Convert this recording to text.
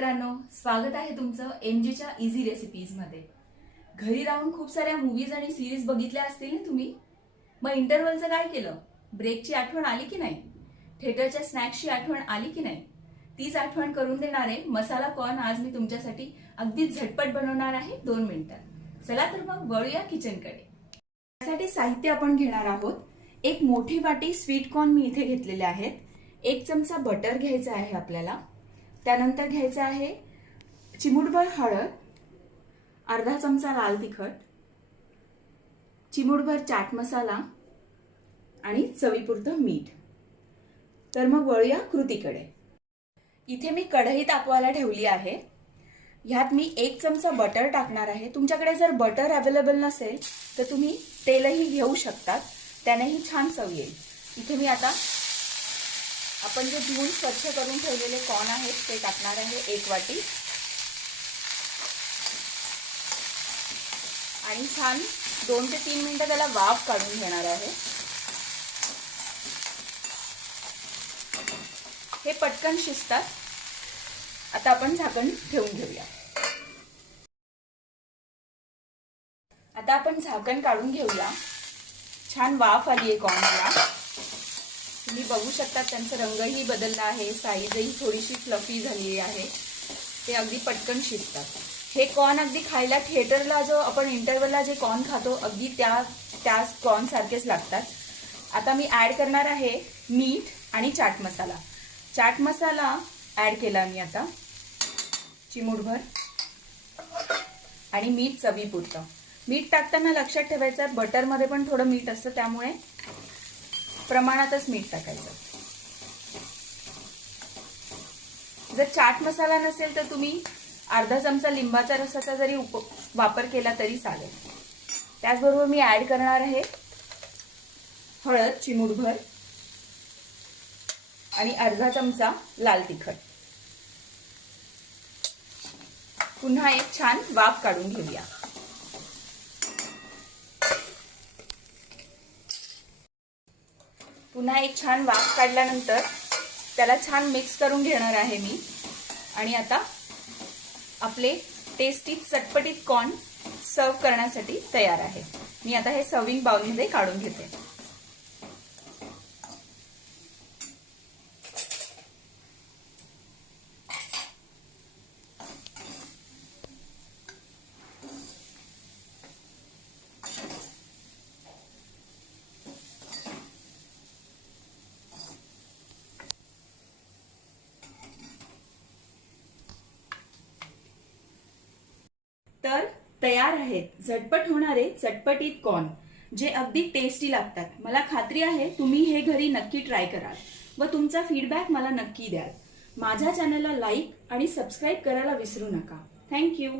मित्रांनो, स्वागत आहे तुमचं एमजीच्या इझी रेसिपीज मध्ये। घरी राहून खूप साऱ्या मूवीज आणि सीरीज बघितल्या असतील ना तुम्ही। मग इंटरव्हलचं काय केलं? ब्रेकची आठवण आली की नाही? थिएटरच्या स्नॅक्सची आठवण आली की नाही? तीच आठवण करून देणारे मसाला कॉर्न आज मी तुमच्यासाठी अगदी झटपट बनवणार आहे 2 मिनिटात। चला तर मग वळूया किचनकडे। त्यासाठी साहित्य आपण घेणार आहोत। एक मोठी वाटी स्वीट कॉर्न मी इथे घेतलेले आहेत। 1 चमचा बटर घ्यायचा आहे आपल्याला। त्यानंतर घ्यायचं आहे चिमूटभर हळद, अर्धा चमचा लाल तिखट, चिमूटभर चाट मसाला आणि चवीपुरतं मीठ। तर मग वळूया कृतीकडे। इथे मी कढई तापवायला ठेवली आहे। ह्यात मी 1 चमचा बटर टाकणार आहे। तुमच्याकडे जर बटर अवेलेबल नसेल तर तुम्ही तेलही घेऊ शकतात, त्यानेही छान चव येईल। इथे मी आता आपण जे धुवून स्वच्छ करून ठेवलेले कॉर्न आहेत ते टाकणार आहे 1 वाटी आणि छान 2 ते 3 मिनिटं त्याला वाफ काढून घेणार आहे। हे पटकन शिजतात। आता आपण झाकण ठेवून घेऊया। आता आपण झाकण काढून घेऊया। छान वाफ आली आहे कॉर्नला। तुम्ही बघू शकता त्यांचा रंगही बदलला आहे, साईजही थोडीशी फ्लफी झाली आहे। ते अगदी पटकन शिजतात। हे कॉर्न अगदी खायला थिएटरला जो आपण इंटरव्हलला जे कॉर्न खातो अगदी त्या कॉर्न सारखेच लागतात। आता मी ऍड करणार आहे मीठ आणि चाट मसाला। चाट मसाला ऍड केला मी आता चिमूटभर आणि मीठ चवीपुरतं। मीठ टाकताना लक्षात ठेवायचं बटर मध्ये पण थोडं मीठ असतं, त्यामुळे प्रमाणातच मीठ टाकायचं। जर चाट मसाला नसेल तर तुम्ही अर्धा चमचा लिंबाचा रसाचा जरी वापर केला तरी चालेल। त्याचबरोबर मी ऍड करणार आहे हळद चिमूटभर आणि अर्धा चमचा लाल तिखट। पुन्हा एक छान वाफ काढून घेऊया। पुन्हा एक छान वाफ काढल्यानंतर त्याला छान मिक्स करून घेणार आहे मी। आणि आता आपले टेस्टी चटपटीत कॉर्न सर्व करण्यासाठी तयार आहे। मी आता हे सर्विंग बाउलमध्ये काढून घेते। तर तयार आहेत झटपट होणारे चटपटीत कॉर्न, जे अगदी टेस्टी लागतात। मला खात्री आहे तुम्ही हे घरी नक्की ट्राय कराल व तुमचा फीडबॅक मला नक्की द्याल। माझ्या चॅनलला लाईक आणि सबस्क्राईब करायला विसरू नका। थँक्यू।